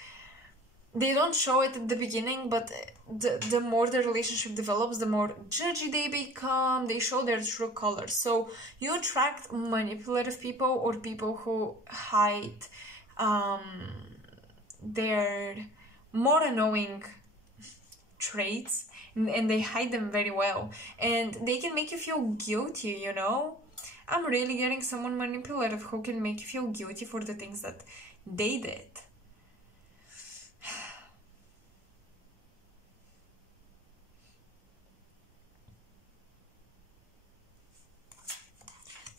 they don't show it at the beginning, but the more the relationship develops, the more judgy they become. They show their true colors. So you attract manipulative people, or people who hide um, their more annoying traits, and they hide them very well, and they can make you feel guilty, you know. I'm really getting someone manipulative who can make you feel guilty for the things that they did.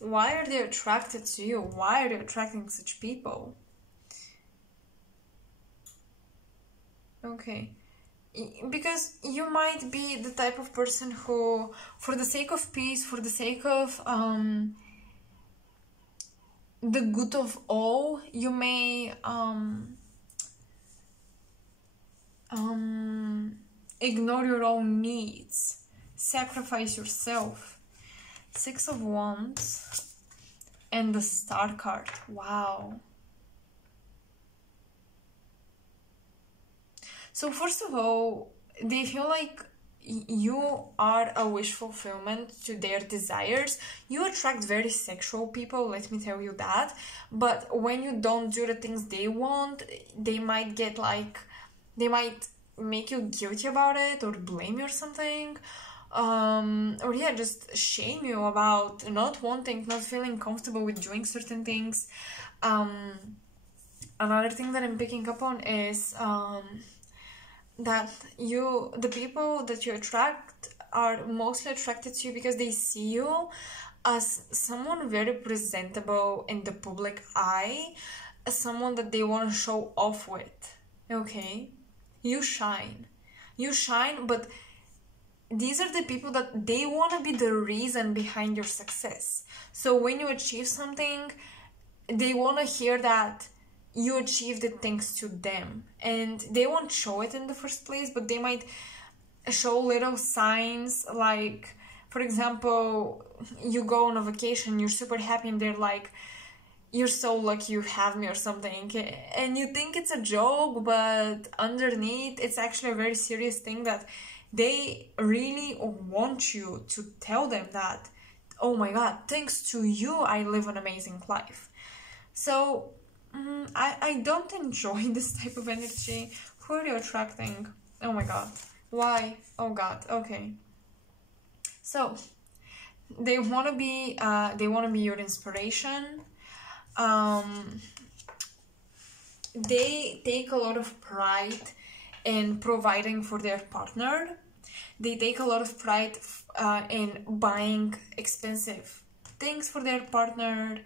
Why are they attracted to you? Why are they attracting such people? Okay. Because you might be the type of person who, for the sake of peace, for the sake of the good of all, you may ignore your own needs, sacrifice yourself. Six of Wands and the Star card. Wow. So first of all, they feel like you are a wish fulfillment to their desires. You attract very sexual people, let me tell you that. But when you don't do the things they want, they might get like, they might make you guilty about it or blame you or something. Or yeah, just shame you about not wanting, not feeling comfortable with doing certain things. Another thing that I'm picking up on is that the people that you attract are mostly attracted to you because they see you as someone very presentable in the public eye, as someone that they want to show off with. Okay? You shine, but these are the people that they want to be the reason behind your success. So when you achieve something, they want to hear that you achieved it thanks to them, and they won't show it in the first place, but they might show little signs, like, for example, you go on a vacation, you're super happy, and they're like, you're so lucky you have me or something, and you think it's a joke, but underneath it's actually a very serious thing that they really want you to tell them that, oh my god, thanks to you I live an amazing life. So I don't enjoy this type of energy. Who are you attracting? Oh my god. Why? Oh god. Okay. So they want to be your inspiration. They take a lot of pride in providing for their partner. They take a lot of pride in buying expensive things for their partner.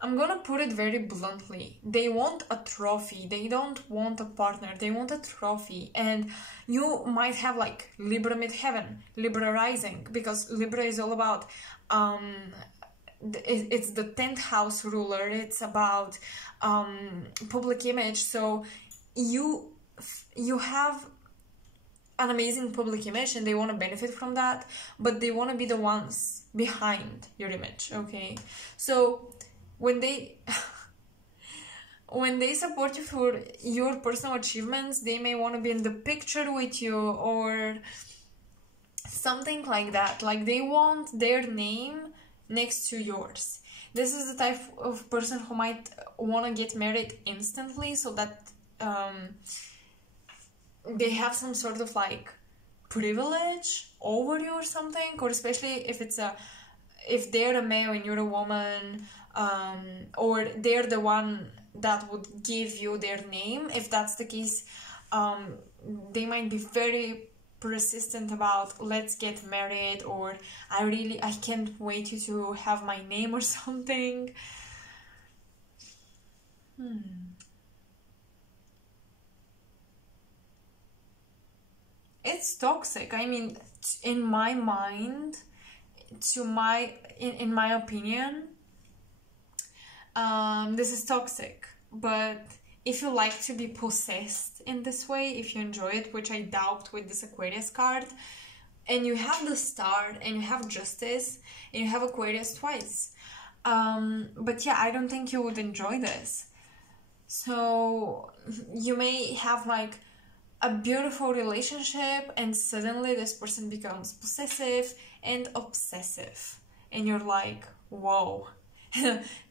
I'm gonna put it very bluntly. They want a trophy. They don't want a partner. They want a trophy. And you might have like Libra midheaven, Libra rising, because Libra is all about it's the 10th house ruler. It's about public image. So you have an amazing public image and they want to benefit from that, but they want to be the ones behind your image. Okay, so when they support you for your personal achievements, they may want to be in the picture with you or something like that. Like they want their name next to yours. This is the type of person who might want to get married instantly, so that they have some sort of like privilege over you or something, or especially if they're a male and you're a woman, or they're the one that would give you their name. If that's the case, they might be very persistent about let's get married, or I can't wait you to have my name or something. It's toxic. I mean, in my mind, in my opinion, this is toxic. But if you like to be possessed in this way, if you enjoy it, which I doubt with this Aquarius card, and you have the Star, and you have Justice, and you have Aquarius twice. But yeah, I don't think you would enjoy this. So you may have like a beautiful relationship and suddenly this person becomes possessive and obsessive. And you're like, whoa,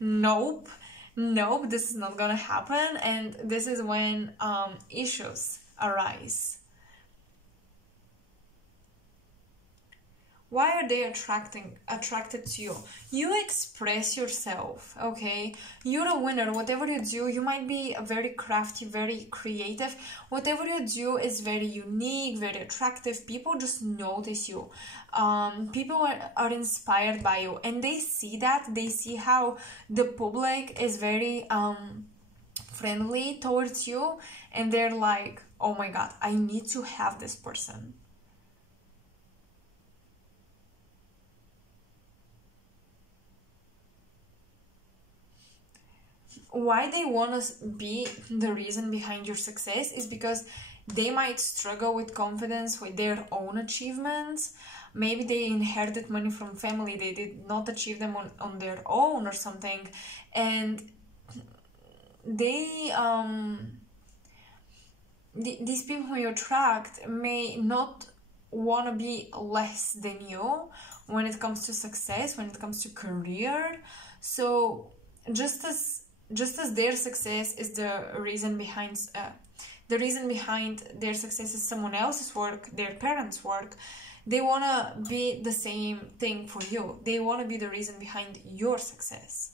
nope, this is not gonna happen. And this is when issues arise. Why are they attracted to you? You express yourself, okay? You're a winner. Whatever you do, you might be very crafty, very creative. Whatever you do is very unique, very attractive. People just notice you. People are inspired by you, and they see that. They see how the public is very friendly towards you, and they're like, oh my god, I need to have this person. Why they want to be the reason behind your success is because they might struggle with confidence with their own achievements. Maybe they inherited money from family, they did not achieve them on their own or something, and they these people who you attract may not want to be less than you when it comes to success, when it comes to career. So just as their success is the reason behind their success is someone else's work, their parents' work, they want to be the same thing for you. They want to be the reason behind your success.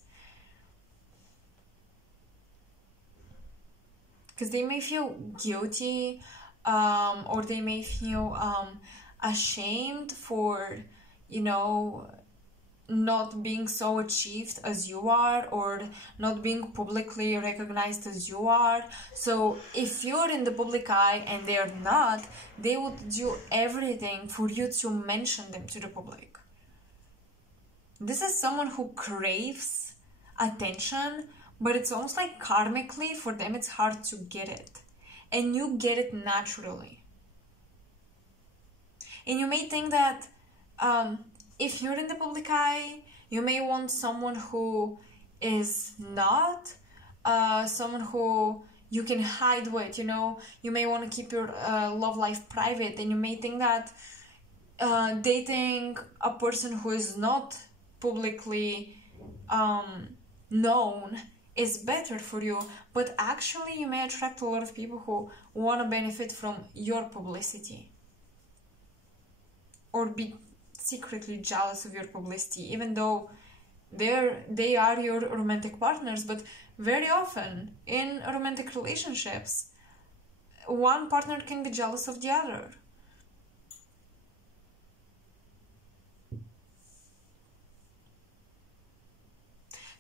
Because they may feel guilty, or they may feel ashamed for, not being so achieved as you are, or not being publicly recognized as you are. So if you're in the public eye and they're not, they would do everything for you to mention them to the public. This is someone who craves attention, but it's almost like karmically for them it's hard to get it, and you get it naturally. And you may think that if you're in the public eye, you may want someone who is not, someone who you can hide with, You may want to keep your love life private, and you may think that dating a person who is not publicly known is better for you. But actually, you may attract a lot of people who want to benefit from your publicity, or be secretly jealous of your publicity, even though they are your romantic partners. But very often in romantic relationships, one partner can be jealous of the other.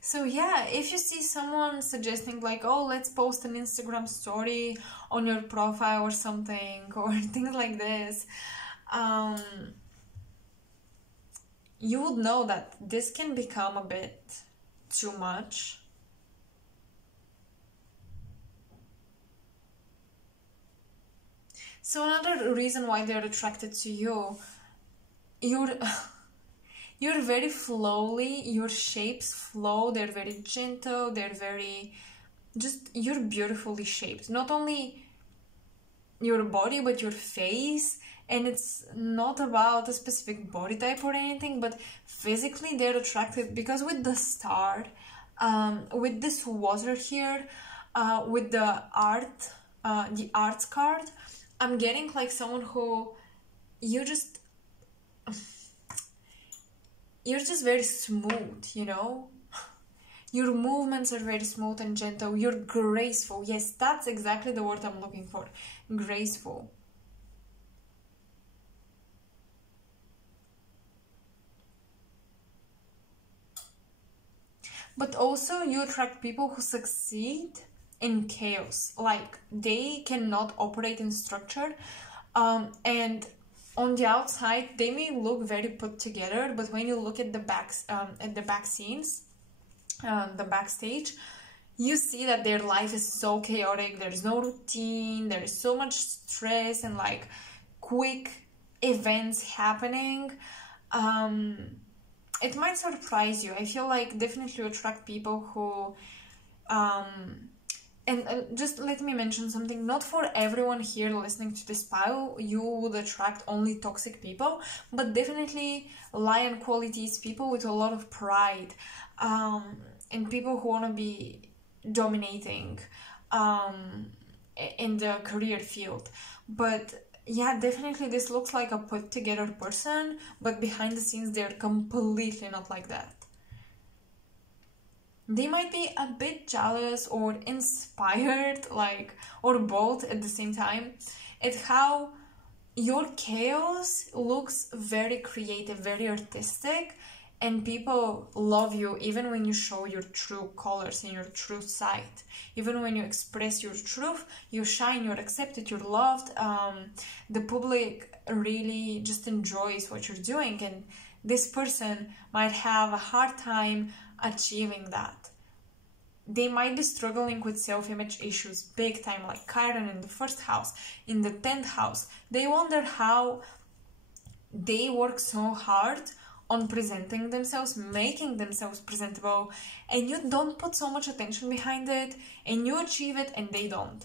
So yeah, if you see someone suggesting like, oh, let's post an Instagram story on your profile or something, or things like this, you would know that this can become a bit too much. So another reason why they're attracted to you, you're very flowly, your shapes flow, they're very gentle, they're very, you're beautifully shaped. Not only your body, but your face. And it's not about a specific body type or anything, but physically they're attracted because with the star, with this water here, with the arts card, I'm getting like someone who you're just very smooth, Your movements are very smooth and gentle. You're graceful. Yes, that's exactly the word I'm looking for. Graceful. But also you attract people who succeed in chaos. Like they cannot operate in structure, and on the outside they may look very put together, but when you look at the back scenes, the backstage, you see that their life is so chaotic. There's no routine, there's so much stress and like quick events happening. It might surprise you. I feel like definitely you attract people who And just let me mention something, not for everyone here listening to this pile you would attract only toxic people, but definitely lion qualities, people with a lot of pride, and people who want to be dominating in the career field. But yeah, definitely this looks like a put together person, but behind the scenes they're completely not like that. They might be a bit jealous or inspired, like, or both at the same time, at how your chaos looks very creative, very artistic, and people love you even when you show your true colors and your true side. Even when you express your truth, you shine, you're accepted, you're loved. The public really just enjoys what you're doing, and this person might have a hard time achieving that. They might be struggling with self-image issues big time, like Chiron in the first house, in the 10th house. They wonder how they work so hard on presenting themselves, making themselves presentable, and you don't put so much attention behind it, and you achieve it and they don't.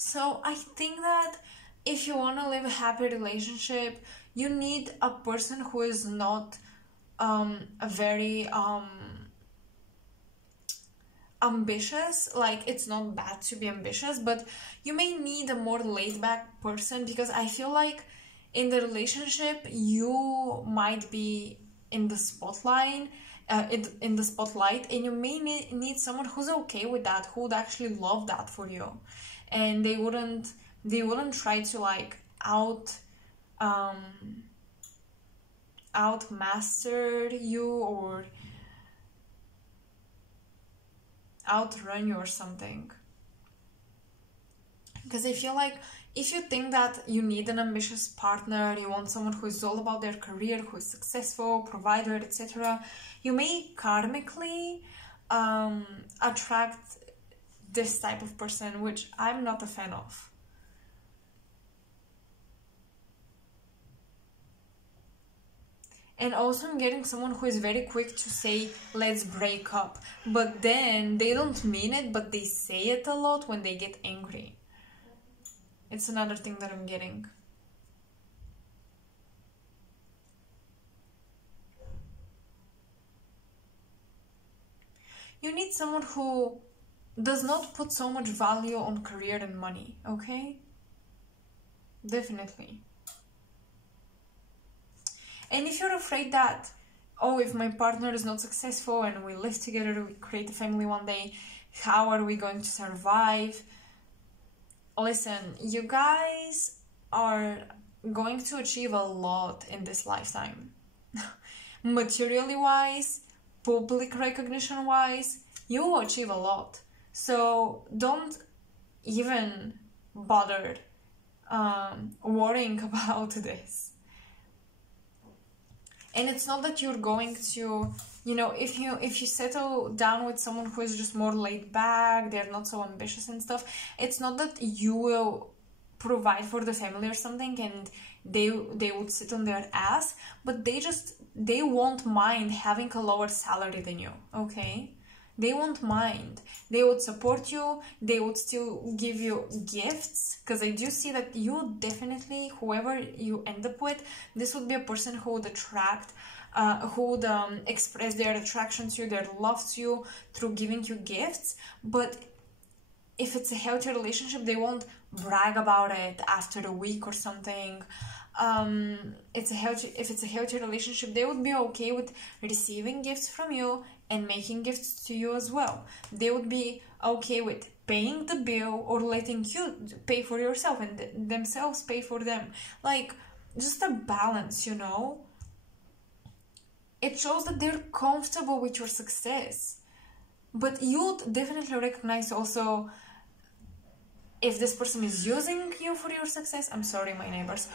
So I think that if you want to live a happy relationship, you need a person who is not a very ambitious. Like, it's not bad to be ambitious, but you may need a more laid back person, because I feel like in the relationship you might be in the spotlight, in the spotlight, and you may need someone who's okay with that, who would actually love that for you, and they wouldn't try to like outmaster you or outrun you or something. Because I feel like if you think that you need an ambitious partner, you want someone who is all about their career, who is successful, provider, etc., you may karmically attract this type of person, which I'm not a fan of. And also I'm getting someone who is very quick to say, let's break up. But then they don't mean it, but they say it a lot when they get angry. It's another thing that I'm getting. You need someone who does not put so much value on career and money, okay? Definitely. And if you're afraid that, oh, if my partner is not successful and we live together, we create a family one day, how are we going to survive? Listen, you guys are going to achieve a lot in this lifetime. Materially wise, public recognition wise, you will achieve a lot. So don't even bother worrying about this. And it's not that you're going to, you know, if you settle down with someone who is just more laid back, they're not so ambitious and stuff, it's not that you will provide for the family or something and they would sit on their ass, but they won't mind having a lower salary than you, okay? They won't mind. They would support you. They would still give you gifts. Because I do see that you definitely, whoever you end up with, this would be a person who would attract, who would express their attraction to you, their love to you through giving you gifts. But if it's a healthy relationship, they won't brag about it after a week or something. If it's a healthy relationship, they would be okay with receiving gifts from you and making gifts to you as well. They would be okay with paying the bill or letting you pay for yourself and themselves pay for them. Like, just a balance, you know? It shows that they're comfortable with your success. But you'd definitely recognize also if this person is using you for your success. I'm sorry, my neighbors.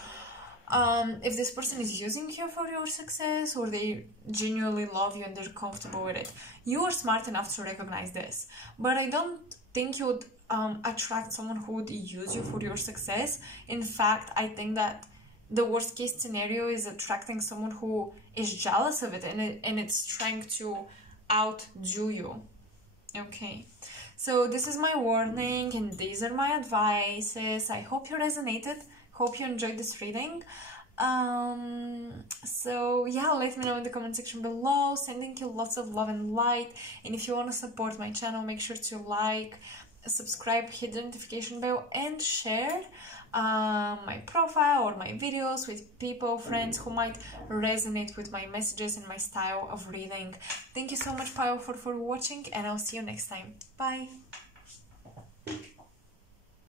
if this person is using you for your success, or they genuinely love you and they're comfortable with it. You are smart enough to recognize this, but I don't think you would attract someone who would use you for your success. In fact, I think that the worst case scenario is attracting someone who is jealous of it, and it's trying to outdo you. Okay, so this is my warning and these are my advices. I hope you resonated, hope you enjoyed this reading. So yeah, let me know in the comment section below. Sending you lots of love and light, and if you want to support my channel, make sure to like, subscribe, hit the notification bell, and share my profile or my videos with people, friends who might resonate with my messages and my style of reading. Thank you so much, powerful, for watching, and I'll see you next time. Bye.